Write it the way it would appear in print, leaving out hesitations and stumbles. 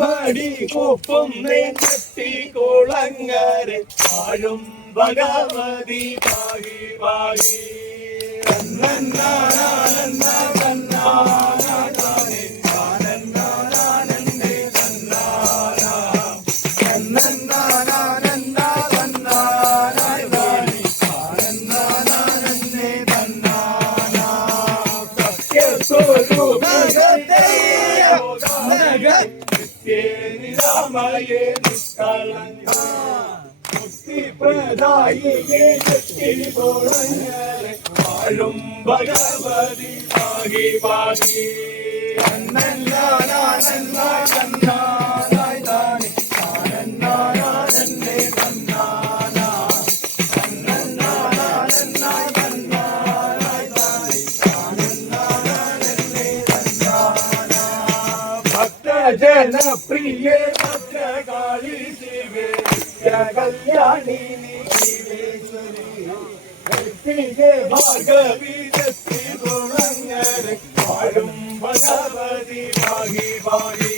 പടി കൂപ്പും നെറ്റി കുളങ്ങര ആഴും ഭഗവതി പാഹി പാഹി നിരാമയേ നിഷ്കളങ്ക മുക്തിപ്രദായികേ ശക്തിപോളങ്ങരെ വാഴും ഭഗവതി പാഹി പാഹി जनप्रिय भद्रकाली शिवे कल्याणी शिवेश्वरी भार्गवी दत्ति गुणंगर भगवती भागी भागी